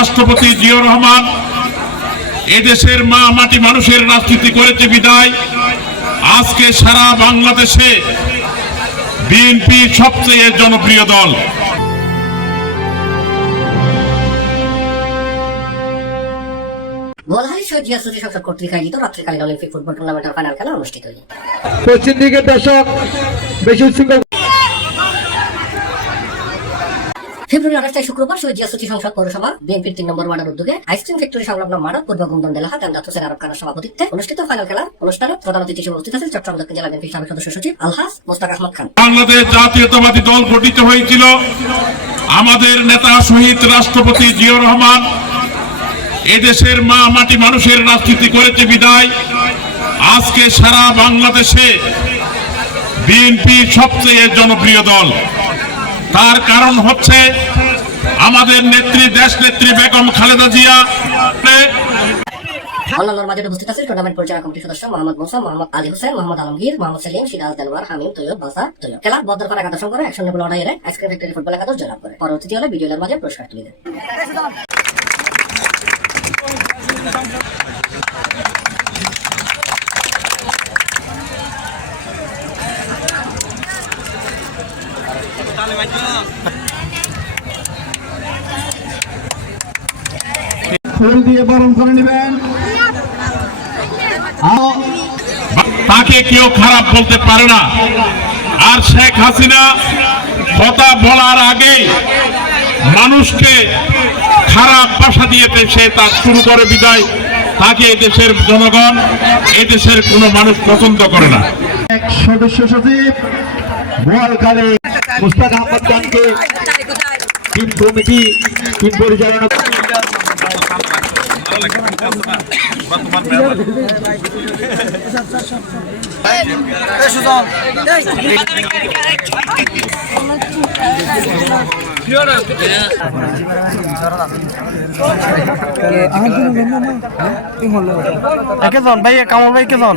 রাষ্ট্রপতি জিয়াউর রহমান এদেশের মা মাটি মানুষের রাজনীতি করেছে বিদায়। আজকে সারা বাংলাদেশে বিএনপি সবচেয়ে জনপ্রিয় দল। কর্তৃক আয়োজিত রাত্রিকালীন অলিম্পিক ফুটবল টুর্নামেন্টের ফাইনাল খেলা অনুষ্ঠিত পশ্চিম দিকের দর্শক বেশি ফেব্রুয়ারি আঠাশ শুক্রবার শহীদ সংসদ পৌরসভা, বিএনপির তিন নম্বর ওয়ার্ডের উদ্যোগে আইসক্রিম ফ্যাক্টরি সংলগ্ন মানব পূর্ব গুমদন দেলাহা গান্দাত হোসেন আরব সভাপতিত্বে অনুষ্ঠিত ফাইনাল অনুষ্ঠানে প্রধান অতিথি হিসেবে উপস্থিত আছেন চট্টগ্রাম দক্ষিণ জেলা বিএনপির সাবেক সদস্য সচিব আলহাস মোস্তাক আহমদ খান। বাংলাদেশ জাতীয়তাবাদী দল গঠিত হয়েছিল। আমাদের নেতা শহীদ রাষ্ট্রপতি জিয়াউর রহমান এদেশের মা মাটি মানুষের রাজনীতি করেছে বিদায়। আজকে সারা বাংলাদেশে বিএনপি সবচেয়ে জনপ্রিয় দল। তার কারণ হচ্ছে আমাদের নেত্রী, দেশ নেত্রী বেগম খালেদা জিয়া। অন্যান্যর মাঝে উপস্থিত হোসেন সেলিম, সিরাজ দেলওয়ার হামিম খেলা করে ফুটবল করে। হলে ভিডিওর মাঝে পুরস্কার তুলে ফুল দিয়ে বরণ করে নেবেন। তাকে কেউ খারাপ বলতে পারে না। আর শেখ হাসিনা কথা বলার আগে মানুষকে খারাপ ভাষা দিয়েতে সে তা শুরু করে বিদায়। তাকে এদেশের জনগণ এদেশের কোনো মানুষ পছন্দ করে না। সদস্য সচিব বোয়ালখালী মুস্তাক আহমদ খানকে টিম কমিটি টিম পরিচালনা কেজন ভাই কামাল ভাই কেজন